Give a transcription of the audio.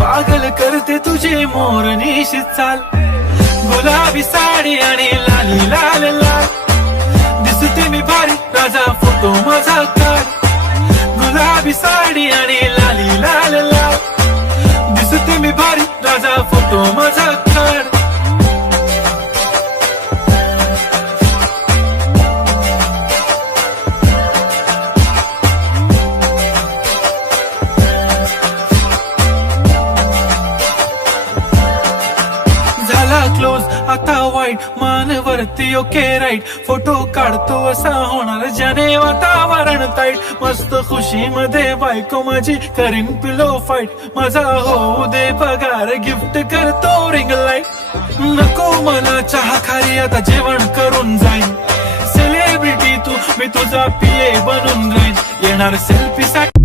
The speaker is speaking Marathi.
पागल करते तुझे मोरनीश चाल, गुलाबी साडी आणि लाली लाल लाल, दिसते मी भारी राजा फोटो माझा काढ, गुलाबी साडी आणि लाली लाल लाल, दिसते मी भारी राजा फोटो माझा काढ. क्लोज आता वाईट मानवरती ओके राईट, फोटो काढतो असा होणार ज्याने वातावरण ताईट, मस्त खुशी मध्ये बायको माझी करीन पिलो फाईट, माझा होऊ दे पगार गिफ्ट करतो रिंग लाईट, नको मला चहा खाली आता जेवण करून जाईन, सेलिब्रिटी तू मी तुझा पिये बनून राहीन, येणार सेल्फी साठी